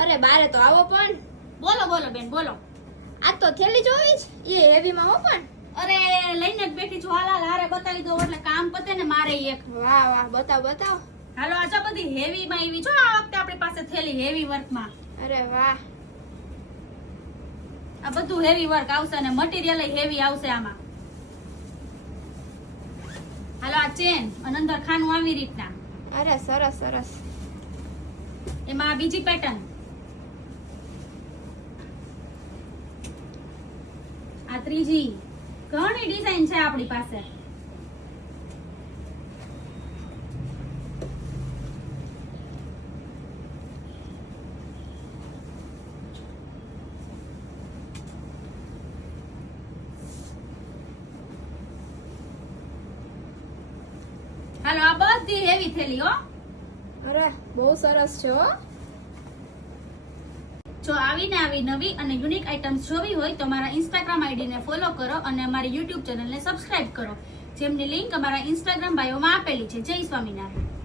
અરે બારે તો આવો પણ. બોલો બોલો બેન બોલો. આ તો થેલી જોવી જ એ હેવીમાં હો પણ. અરે લઈને જ બેઠી છું. હાલ હારે બતાવી દો એટલે કામ પતે ને મારે એક. વાહ વાહ બતાવ બતાવ. હાલો આજા બધી હેવી માં જો આ વખતે આપણી પાસે થેલી હેવી વર્કમાં. અરે વાહ. આ બધું હેવી વર્ક આવશે અને મટીરિયલ હેવી આવશે આમાં. હાલો આ ચેન અને અંદર ખાનું આવી રીતના. અરે સરસ સરસ. એમાં બીજી પેટર્ન આ ત્રીજી. ઘણી ડિઝાઇન છે આપણી પાસે. હાલો, આ બધી હેવી થેલી હો અરે, બહુ સરસ છે હો. જો આવીને આવી નવી અને યુનિક આઇટમ્સ જોવી હોય તો મારા ઇન્સ્ટાગ્રામ આઈડીને ફોલો કરો અને અમારી યુટ્યુબ ચેનલને સબસ્ક્રાઇબ કરો. જેમની લિંક અમારા ઇન્સ્ટાગ્રામ બાયોમાં આપેલી છે. જય સ્વામિનારાયણ.